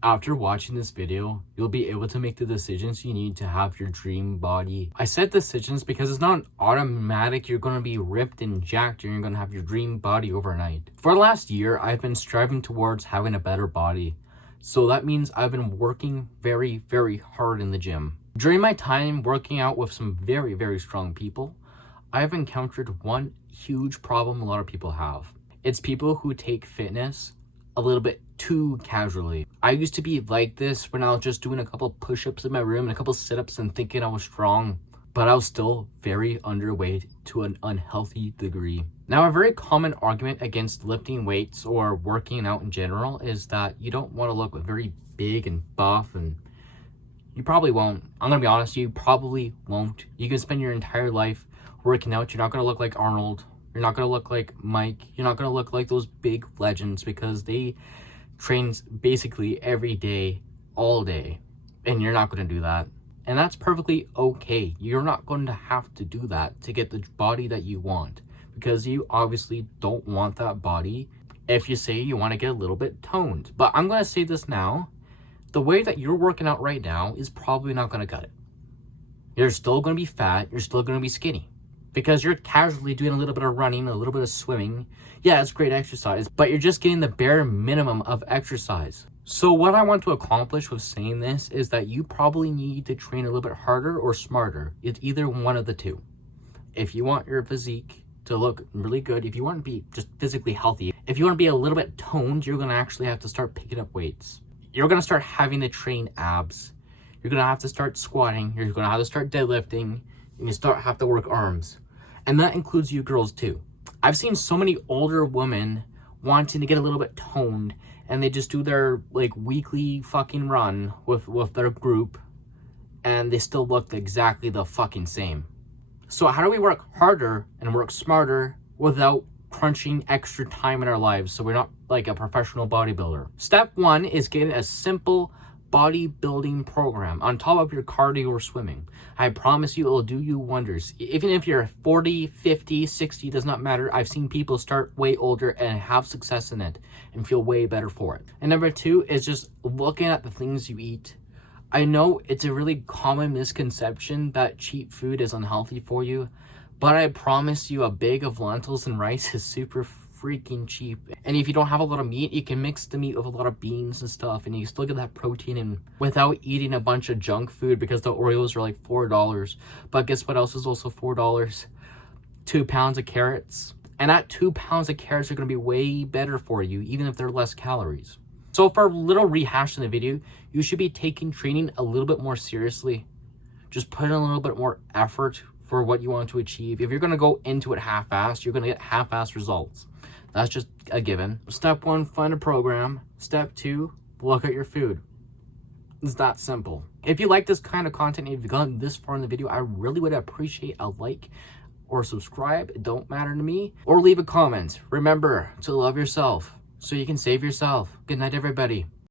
After watching this video, you'll be able to make the decisions you need to have your dream body. I said decisions because it's not automatic you're going to be ripped and jacked and you're going to have your dream body overnight. For the last year, I've been striving towards having a better body. So that means I've been working very, very hard in the gym. During my time working out with some very, very strong people, I've encountered one huge problem a lot of people have. It's people who take fitness a little bit too casually. I used to be like this when I was just doing a couple push-ups in my room and a couple sit-ups and thinking I was strong, but I was still very underweight to an unhealthy degree. Now, a very common argument against lifting weights or working out in general is that you don't want to look very big and buff, and you probably won't. I'm gonna be honest, you probably won't. You can spend your entire life working out. You're not gonna look like Arnold. You're not going to look like Mike. You're not going to look like those big legends because they train basically every day, all day. And you're not going to do that. And that's perfectly okay. You're not going to have to do that to get the body that you want, because you obviously don't want that body if you say you want to get a little bit toned. But I'm going to say this now. The way that you're working out right now is probably not going to cut it. You're still going to be fat. You're still going to be skinny. Because you're casually doing a little bit of running, a little bit of swimming. Yeah, it's great exercise, but you're just getting the bare minimum of exercise. So what I want to accomplish with saying this is that you probably need to train a little bit harder or smarter. It's either one of the two. If you want your physique to look really good, if you want to be just physically healthy, if you want to be a little bit toned, you're going to actually have to start picking up weights. You're going to start having to train abs. You're going to have to start squatting. You're going to have to start deadlifting. And you have to work arms. And that includes you girls too. I've seen so many older women wanting to get a little bit toned, and they just do their like weekly fucking run with their group, and they still look exactly the fucking same. So how do we work harder and work smarter without crunching extra time in our lives so we're not like a professional bodybuilder? Step one is getting a simple bodybuilding program on top of your cardio or swimming. I promise you it will do you wonders. Even if you're 40, 50, 60, does not matter. I've seen people start way older and have success in it and feel way better for it. And number two is just looking at the things you eat. I know it's a really common misconception that cheap food is unhealthy for you, but I promise you a bag of lentils and rice is super freaking cheap. And if you don't have a lot of meat, you can mix the meat with a lot of beans and stuff, and you still get that protein in without eating a bunch of junk food, because the Oreos are like $4. But guess what else is also $4? 2 pounds of carrots. And that 2 pounds of carrots are going to be way better for you, even if they're less calories. So for a little rehash in the video, you should be taking training a little bit more seriously. Just put in a little bit more effort for what you want to achieve. If you're going to go into it half-assed, you're going to get half-assed results. That's just a given. Step one, find a program. Step two, look at your food. It's that simple. If you like this kind of content, if you've gotten this far in the video, I really would appreciate a like or subscribe. It don't matter to me. Or leave a comment. Remember to love yourself so you can save yourself. Good night, everybody.